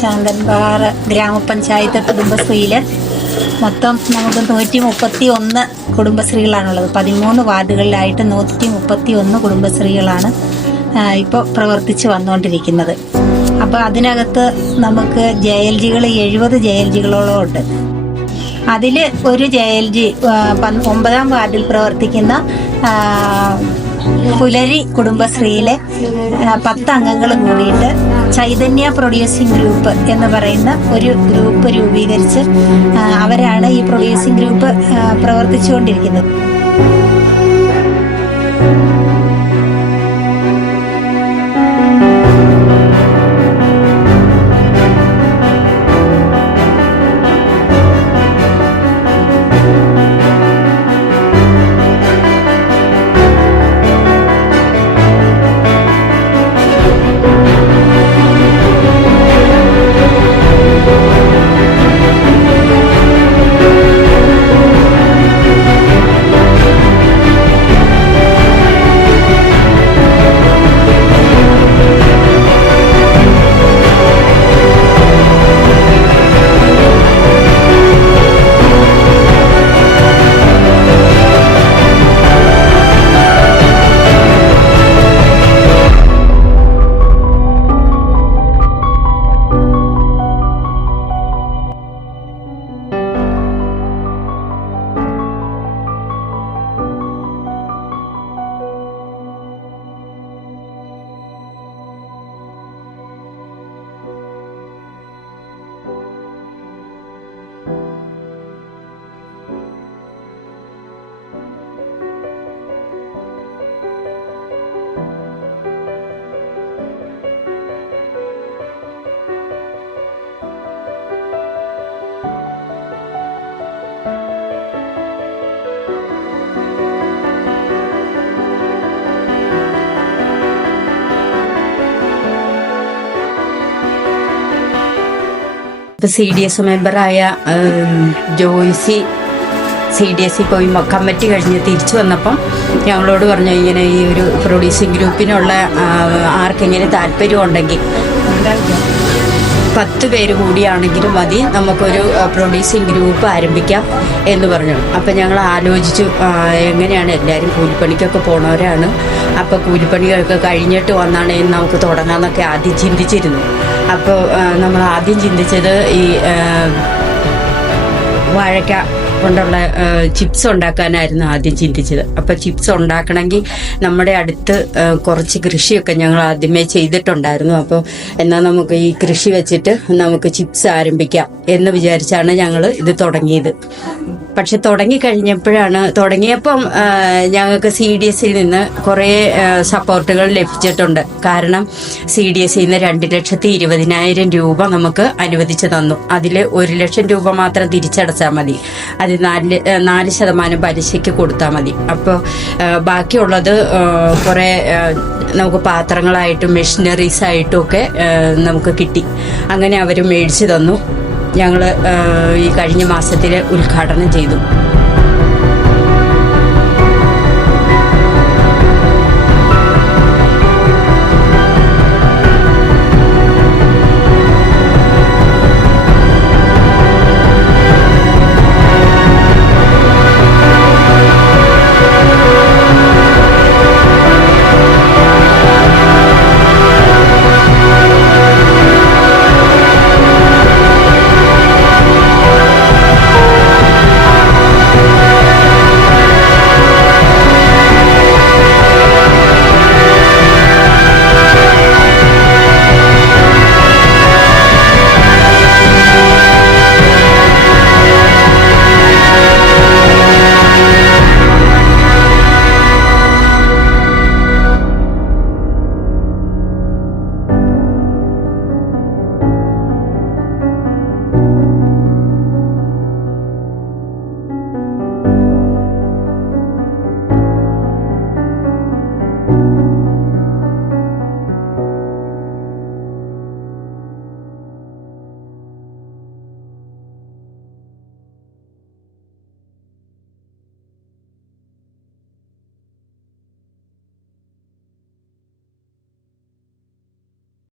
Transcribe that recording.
ശാന്തൻപാറ ഗ്രാമപഞ്ചായത്ത് കുടുംബശ്രീയിൽ മൊത്തം നമുക്ക് 131 കുടുംബശ്രീകളാണുള്ളത്. 13 വാർഡുകളിലായിട്ട് 131 കുടുംബശ്രീകളാണ് ഇപ്പോൾ പ്രവർത്തിച്ച് വന്നുകൊണ്ടിരിക്കുന്നത്. അപ്പോൾ അതിനകത്ത് നമുക്ക് JLGകൾ 70 JLGകളോളം ഉണ്ട്. അതിൽ ഒരു JLG 9ാം വാർഡിൽ പ്രവർത്തിക്കുന്ന പുലരി കുടുംബശ്രീയിലെ 10 അംഗങ്ങൾ കൂടിയിട്ട് ചൈതന്യ പ്രൊഡ്യൂസിംഗ് ഗ്രൂപ്പ് എന്ന് പറയുന്ന ഒരു ഗ്രൂപ്പ് രൂപീകരിച്ച് അവരാണ് ഈ പ്രൊഡ്യൂസിംഗ് ഗ്രൂപ്പ് പ്രവർത്തിച്ചുകൊണ്ടിരിക്കുന്നത്. CDS മെമ്പറായ ജോയ്സി CDS പോയി കമ്മിറ്റി കഴിഞ്ഞ് തിരിച്ചു വന്നപ്പം ഞങ്ങളോട് പറഞ്ഞു, ഇങ്ങനെ ഈ ഒരു പ്രൊഡ്യൂസിംഗ് ഗ്രൂപ്പിനുള്ള ആർക്കെങ്കിലും താല്പര്യം ഉണ്ടെങ്കിൽ 10 പേര് കൂടിയാണെങ്കിലും മതി, നമുക്കൊരു പ്രൊഡ്യൂസിംഗ് ഗ്രൂപ്പ് ആരംഭിക്കാം എന്ന് പറഞ്ഞു. അപ്പം ഞങ്ങൾ ആലോചിച്ചു, എങ്ങനെയാണ് എല്ലാവരും കൂലിപ്പണിക്കൊക്കെ പോണവരാണ്, അപ്പോൾ കൂലിപ്പണികളൊക്കെ കഴിഞ്ഞിട്ട് വന്നാണ് നമുക്ക് തുടങ്ങാമെന്നൊക്കെ ആദ്യം ചിന്തിച്ചിരുന്നു. അപ്പോൾ നമ്മൾ ആദ്യം ചിന്തിച്ചത് ഈ വാഴയ്ക്ക കൊണ്ടുള്ള ചിപ്സ് ഉണ്ടാക്കാനായിരുന്നു ആദ്യം ചിന്തിച്ചത്. അപ്പോൾ ചിപ്സ് ഉണ്ടാക്കണമെങ്കിൽ നമ്മുടെ അടുത്ത് കുറച്ച് കൃഷിയൊക്കെ ഞങ്ങൾ ആദ്യമേ ചെയ്തിട്ടുണ്ടായിരുന്നു. അപ്പോൾ എന്നാൽ നമുക്ക് ഈ കൃഷി വെച്ചിട്ട് നമുക്ക് ചിപ്സ് ആരംഭിക്കാം എന്ന് വിചാരിച്ചാണ് ഞങ്ങൾ ഇത് തുടങ്ങിയത്. പക്ഷെ തുടങ്ങിയപ്പം ഞങ്ങൾക്ക് CDSൽ നിന്ന് കുറേ സപ്പോർട്ടുകൾ ലഭിച്ചിട്ടുണ്ട്. കാരണം CDSൽ നിന്ന് 2,20,000 രൂപ നമുക്ക് അനുവദിച്ചു തന്നു. അതിൽ 1 ലക്ഷം രൂപ മാത്രം തിരിച്ചടച്ചാൽ മതി, അത് 4% പലിശയ്ക്ക് കൊടുത്താൽ മതി. അപ്പോൾ ബാക്കിയുള്ളത് കുറേ നമുക്ക് പാത്രങ്ങളായിട്ടും മെഷീനറീസായിട്ടും ഒക്കെ നമുക്ക് കിട്ടി. അങ്ങനെ അവർ മേടിച്ചു തന്നു. ഞങ്ങൾ ഈ കഴിഞ്ഞ മാസത്തിൽ ഉദ്ഘാടനം ചെയ്തു.